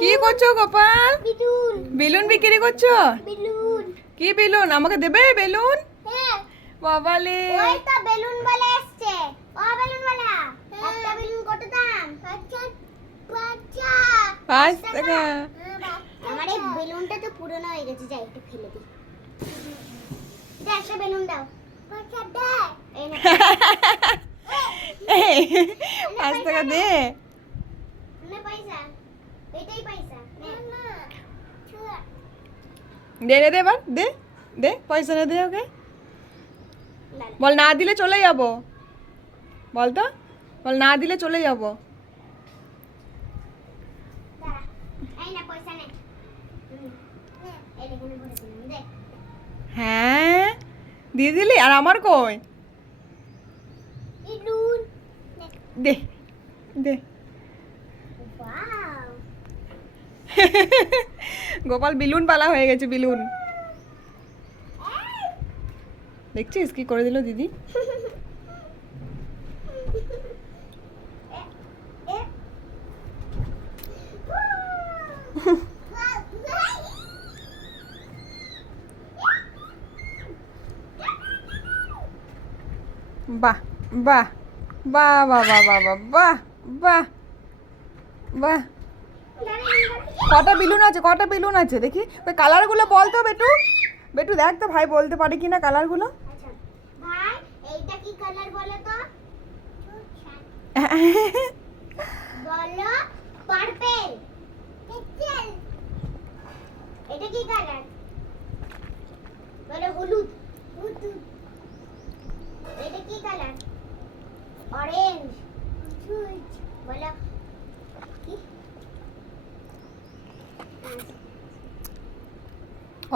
কি করছো গোপাল? বেলুন বিক্রি করছো? কি বেলুন আমাকে দেবে? বেলুন বাবালে ওই তো বেলুন वाला আসছে। ও বেলুন वाला একটা বেলুন কত দাম? 5 টাকা। আমার এই বেলুনটা তো পুরনো হয়ে গেছে, যাই একটু ফেলে দিই। দে একটা বেলুন দাও। কত দে? এই না। 5 টাকা দে। নে পয়সা। এটাই পয়সা। নে না। দে দে এবার দে দে পয়সা না দে ওকে। বল না দিলে চলে যাব। বল তো, বল না দিলে চলে যাব। দাঁড়া। এই না পয়সা নে। এই দেখুন ভরে দিলাম, দে। হ্যাঁ দিয়ে দিলি, আর আমার কই? বেলুন। দে দে। ওয়াও। গোপাল বেলুন পালা হয়ে গেছে, বেলুন দেখছিস কি করে দিল দিদি। বাহ বাহ বাহ বাহ বাহ বাহ বাহ বাহ বাহ বাহ। কটা বেলুন আছে, কটা বেলুন আছে দেখি? ওই কালারগুলো বল তো বেটু। বেটু দেখ তো ভাই বলতে পারে কিনা কালারগুলো। আচ্ছা ভাই এইটা কি কালার বলো তো? বলো পার্পল। পিক্সেল। এটা কি কালার? বলো হলুদ। হলুদ। এটা কি কালার? অরেঞ্জ। বলো কি?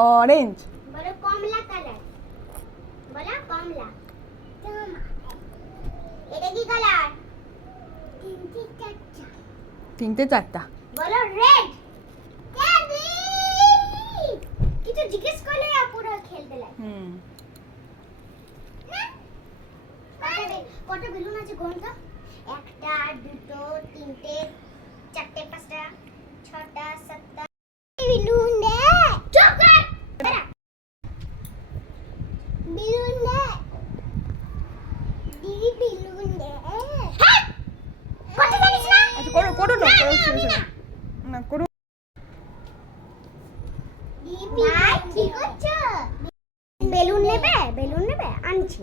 অরেঞ্জ। বলো কমলা কালার। বলো কমলা। এটা কি কালার? তিনটে চারটা। বলো রেড। কিছু জিজ্ঞেস করলে পুরো খেলতে লাগে। কত বেলুন আছে কোন তো? একটা, দুটো, তিনটে, চারটে, পাঁচটা, ছটা, সাতটা। বেলুন দে। চুপ কর। বেলুন দে। দিদি বেলুন দে। কত জানিস না? আচ্ছা করো করো না, না করো। ভাই কি করছো? বেলুন নেবে? বেলুন নেবে? আনছি।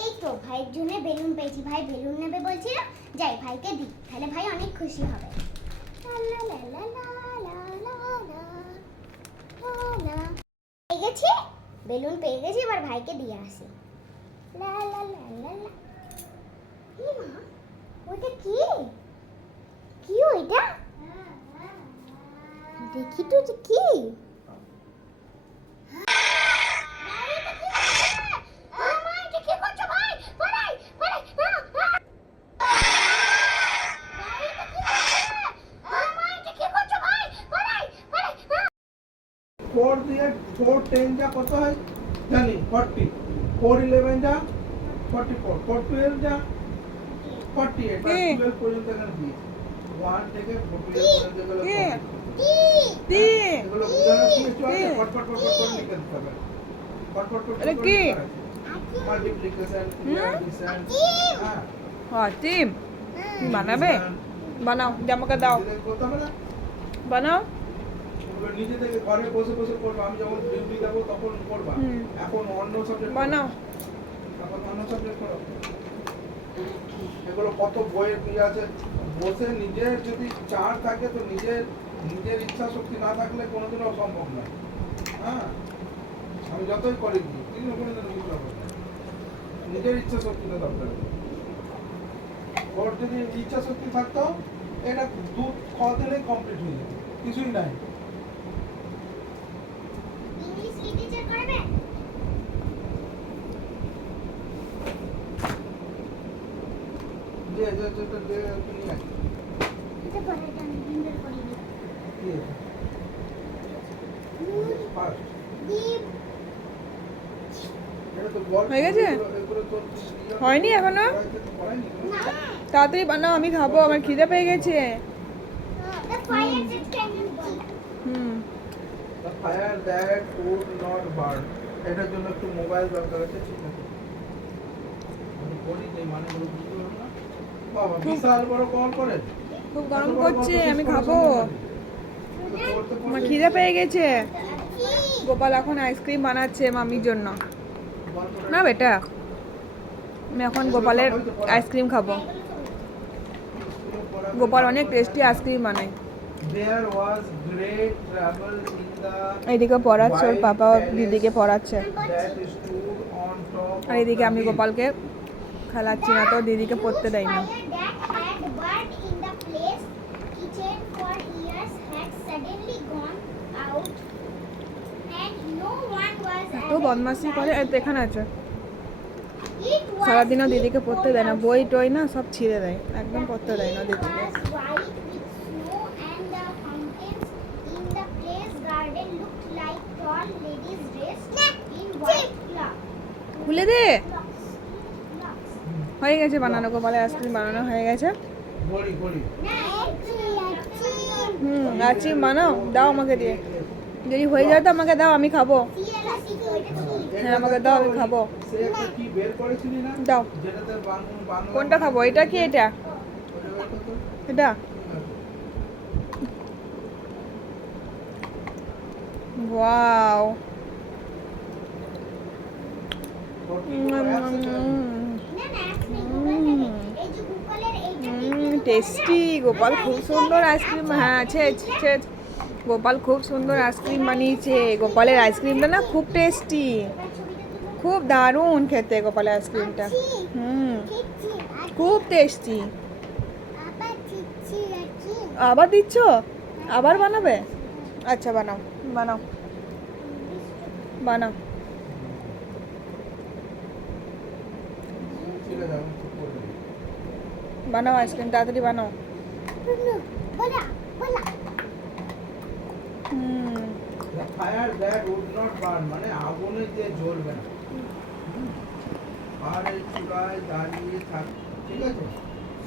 এই তো ভাইয়ের জন্য বেলুন পেয়েছি। ভাই বেলুন নেবে বলছিল, যাই ভাইকে দিই, তাহলে ভাই অনেক খুশি হবে। পেয়ে গেছি, বেলুন পেয়ে গেছি, এবার ভাইকে দিয়ে আসি। লা লা লা লা লা। এই মা, ওটা কি? কি ওইটা? দেখি তো যে কি? फोर दिए 410 जा कत है जानी 40 411 जा 44 412 जा 48 কি? 12 পর্যন্ত এখানে দিয়ে 1 থেকে 48 পর্যন্ত গেল কি? 40 দি এগুলো বুঝানো কি একটু আছে কি? ফট ফট ফট ফট করে লিখে দিতে হবে ফট ফট ফট এটা কি? মাল্টিপ্লিকেশন ডিভিশন হ্যাঁ টিম বানাবে? বানাও, আমাকে দাও, করতে হবে না বানাও। ওগুলো নিজে থেকে ঘরে বসে বসে করবে আমি যখন ডিউটি যাব তখন করবা এখন অন্য সাবজেক্ট বানাও। এখন অন্য সাবজেক্ট করো এগুলো কত বইয়ের ইয়ে আছে বসে নিজের যদি চার থাকে তো নিজের ইচ্ছা শক্তি না থাকলে কোনোদিনও সম্ভব নয় হ্যাঁ আমি যতই করি কিন্তু কোনোদিনও কিছু হবে না নিজের ইচ্ছা শক্তিটা দরকার ওর যদি ইচ্ছা শক্তি থাকতো এটা 2 দিনে কমপ্লিট হয়ে যেত কিছুই নাই ইংলিশ লিটারেচার করবে? যে তুমি আছে এটা পরে জানি দিনের পরে কি ফার্স্ট দীপ এটা তো বল হয়ে গেছে? এগুলো তো হয়নি এখনো? করাইনি না তাড়াতাড়ি বানাও, আমি খাবো, আমার খিদে পেয়ে গেছে। The fire just cannot burn. Hmm. The fire that would not burn. এটার জন্য একটু মোবাইল দরকার আছে, ঠিক আছে? আমি বলি যে মানেগুলো বুঝতে পারো না? বাবা, বিশাল বড় কল করে। খুব গরম করছে, আমি খাবো, আমার আমার খিদে পেয়ে গেছে। গোপাল এখন আইসক্রিম বানাচ্ছে মামির জন্য। না বেটা, আমি এখন গোপালের আইসক্রিম খাবো। গোপাল অনেক টেস্টি আইসক্রিম বানায়। There was great trouble in the এইদিকে পড়াচ্ছে, ওর পাপা দিদিকে পড়াচ্ছে, that stood on top আর এদিকে আমি গোপালকে খেলাচ্ছি না, তো দিদিকে পড়তে দেয় না। Fire that had burned in the place kitchen for years had suddenly gone out, and no one was তো বদমাসি করে, এই তো এখানে আছে। It was সারাদিনও দিদিকে deep পড়তে দেয় না, cold বই টই না সব ছিঁড়ে দেয়, একদম পড়তে দেয় না It দিদিকে। was white with snow, and the fountains in the place garden looked like tall ladies dressed in white cloth. খুলে দে। Cloths. হয়ে গেছে বানানো, গোপালের আইসক্রিম বানানো হয়ে গেছে। গড়ি গড়ি আইসক্রিম বানাও, দাও আমাকে দিয়ে, যদি হয়ে যায় তো আমাকে দাও, আমি খাবো। হ্যাঁ, আমাকে দাও, আমি খাবো। সে একটা কি বের করেছিলি না, দাও। যেটাতে বাংলা কোনটা খাবো, এটা কি এটা? এটা ওয়াও, টেস্টি। গোপাল খুব সুন্দর আইসক্রিম, হ্যাঁ আছে, গোপাল খুব সুন্দর আইসক্রিম বানিয়েছে। গোপালের আইসক্রিমটা না খুব টেস্টি, খুব দারুণ খেতে গোপালের আইসক্রিমটা। খুব টেস্টি। আবার দিচ্ছ? আবার বানাবে? আচ্ছা বানাও, বানাও, বানাও। ঠিক আছে, আমি ঠিক করে দিই। বানাও আইসক্রিম, তাড়াতাড়ি বানাও। হুম, The fire that would not burn, মানে আগুনে যে জ্বলবে না। আর এই চুলায় দাঁড়িয়ে থাক, ঠিক আছে?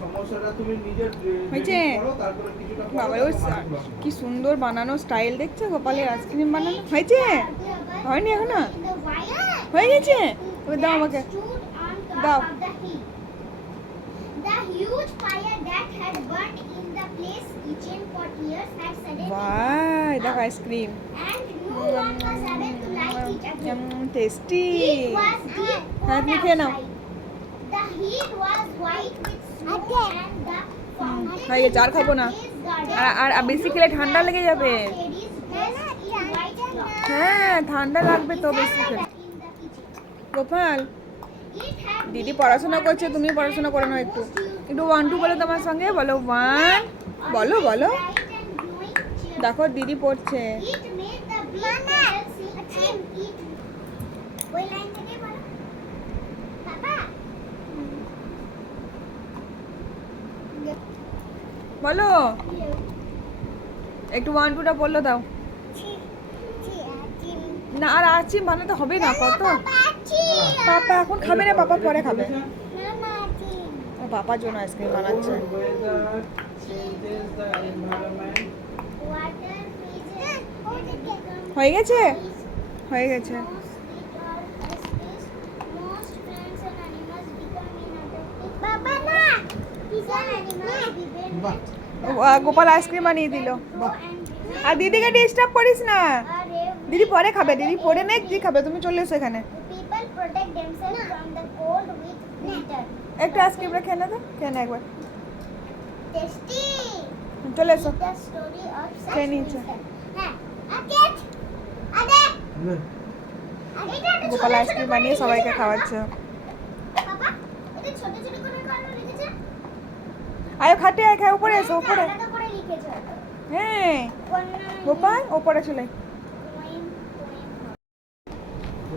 সমস্যাটা তুমি নিজের হয়েছে? করো, তারপরে কিছুটা করো, বাবা তারপর ওর মাছগুলো আনো। কি সুন্দর বানানো স্টাইল দেখছো গোপালের আইসক্রিম বানানো। হয়েছে? হয়নি এখনো? হয়ে গেছে? এবার দাও আমাকে, দাও। The huge fire that had burnt in the place kitchen for years had suddenly বাহ, দেখো ice cream, and no one was able to light it again. Tasty. It was deep হ্যাঁ, cold তুমি খেয়ে নাও। outside. The heat was white with snow, and the fountains হয়ে গেছে, আর খাবো না। in the garden আর বেশি খেলে ঠান্ডা লেগে যাবে। ladies dressed in white cloth. হ্যাঁ, ঠান্ডা লাগবে তো বেশি খেলে। In the kitchen. Gopal, It had দিদি পড়াশোনা করছে, তুমি পড়াশোনা করে নাও একটু। একটু 1 2 বলো তোমার সঙ্গে, বলো 1, বলো বলো। bright and glowing cheer. দেখো দিদি পড়ছে। It made the big bell sing and it. ওই লাইন থেকে বলো বাবা বলো, একটু 1 2টা বললো দাও। না আর আইসক্রিম বানাতে হবে না, কত। পাপা এখন খাবে না, পাপা পরে খাবে। ও পাপার জন্য আইসক্রিম বানাচ্ছে। Cold weather changes the environment. হয়ে গেছে? হয়ে গেছে। গোপাল আইসক্রিম বানিয়ে দিল। আর দিদিকে ডিস্টার্ব করিস না, দিদি পরে খাবে, দিদি পরে নেই, দিদি খাবে, তুমি চলে এসো এখানে। People protect themselves from the cold with winter. একটু আইসক্রিমটা খেয়ে না তো, খেয়ে না একবার, Tasty. চলে এসো। The story of such খেয়ে নিয়েছে। wisdom. হ্যাঁ, আদেক, আদেক, এটা একটা গোপাল ছোট ছোট আইসক্রিম করে বানিয়ে লিখেছে সবাইকে না? খাওয়াচ্ছে। বাবা, এটা ছোট ছোট করে কারণ লিখেছে? আয় খাটে, আয় খায়, উপরে এসো, উপরে। আলাদা করে লিখেছে। হ্যাঁ, কোন- গোপাল ওপরে চলে। Poem, poem.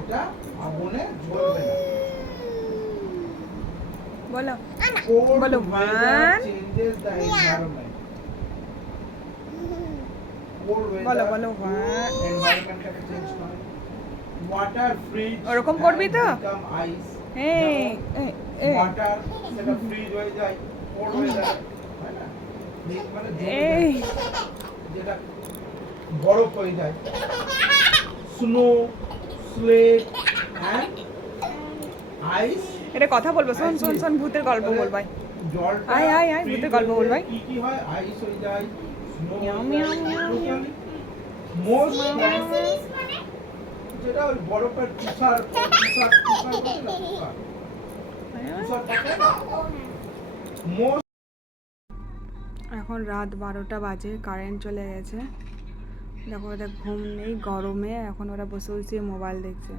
এটা আগুনে জ্বলবে না। বলো Cold বলো, weather 1 changes the environment. Cold weather বলো বলো 1। environment-টাকে change করে। Water freeze ওরকম করবি তো? become ice. হ্যাঁ, water সেটা ফ্রিজ হয়ে যায়, বড় হয়ে যায়, হয় না? মানে জমে এই যায়, যেটা বরফ হয়ে যায়, স্নো, স্লেট অ্যান্ড আইস। এটা কথা বলবো, শোন শোন শোন, ভূতের গল্প বল ভাই। জলটা আয়, আয়, আয়, ভূতের গল্প বল ভাই। কি কি হয়? আইস হয়ে যায়, স্নো মিয়াও, হয়ে মিয়াও, যায়, মিয়াও, মিয়াও। মোস্ট সিরিজ মানে যেটা ওই বরফের তুষার তুষার তুষার বলে না, তুষার তুষার থাকে না, মোস্ট। এখন রাত 12টা বাজে, কারেন্ট চলে গেছে। দেখো ওদের ঘুম নেই গরমে, এখন ওরা বসে বসে মোবাইল দেখছে।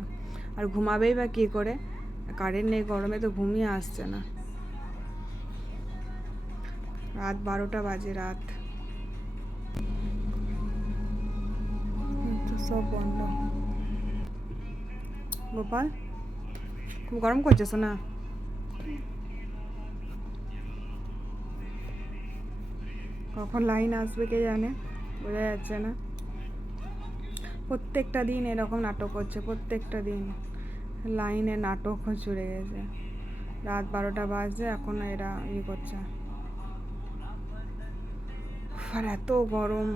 আর ঘুমাবেই বা কী করে, কারেন্ট নেই গরমে, তো ঘুমিয়ে আসছে না। রাত 12টা বাজে, রাত তো সব বন্ধ। গোপাল খুব গরম করছে শোনা। কখন লাইন আসবে কে জানে, বোঝা যাচ্ছে না। প্রত্যেকটা দিন এরকম নাটক হচ্ছে, প্রত্যেকটা দিন লাইনে নাটক জুড়ে গেছে। রাত 12টা বাজে, এখন এরা করছে। আর এত গরম,